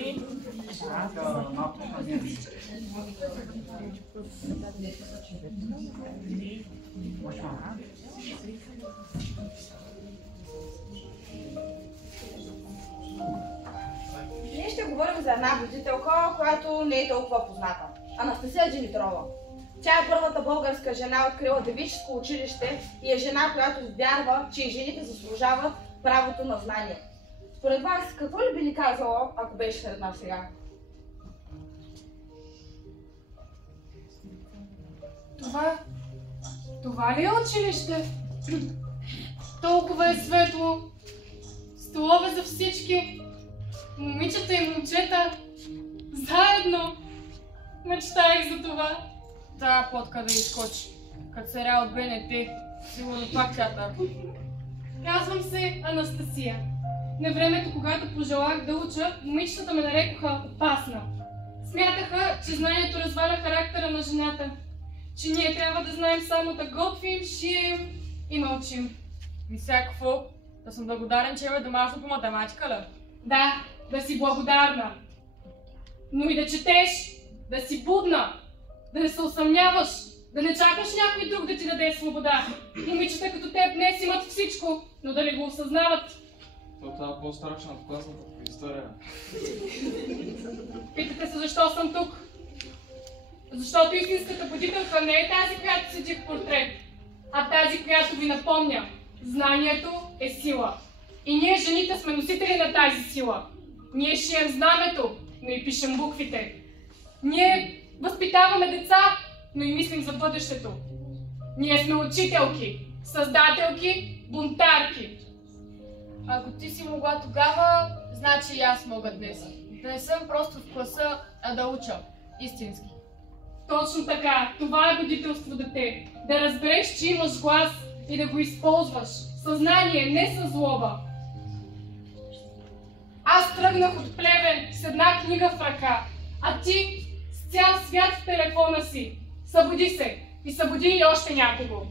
Ние ще говорим за една будителка, която не е толкова позната. Анастасия Димитрова. Тя е първата българска жена, открила девическо училище и е жена, която вярва, че и жените заслужават правото на знание. Според вас, какво ли би ни казала, ако беше сред нас сега? Това ли е училище? Толкова е светло. Столове за всички. Момичета и момчета. Заедно. Мечтаех за това. Тая плотка да изкочи. Като сериал от БНТ. Сигурно пак театър. Казвам се Анастасия. На времето, когато пожелах да уча, момичетата ме нарекоха опасна. Смятаха, че знанието разваля характера на жената. Че ние трябва да знаем само да готвим, шием и мълчим. И сега какво? Да съм благодарен, че имаме домашно по математика, ли? Да, да си благодарна. Но и да четеш, да си будна, да не се усъмняваш, да не чакаш някой друг да ти даде свобода. Момичета като теб днес имат всичко, но да не го осъзнават. Това е по-страшна от класната история. Питате се защо съм тук. Защото истинската будителка не е тази, която седи в портрет, а тази, която ви напомня. Знанието е сила. И ние, жените, сме носители на тази сила. Ние шием знамето, но и пишем буквите. Ние възпитаваме деца, но и мислим за бъдещето. Ние сме учителки, създателки, бунтарки. Ако ти си могла тогава, значи и аз мога днес. Да не съм просто в класа, а да уча. Истински. Точно така. Това е будителство, дете. Да разбереш, че имаш глас и да го използваш. Съзнание, не със злоба. Аз тръгнах от Плевен с една книга в ръка, а ти с цял свят в телефона си. Събуди се и събуди и още някого.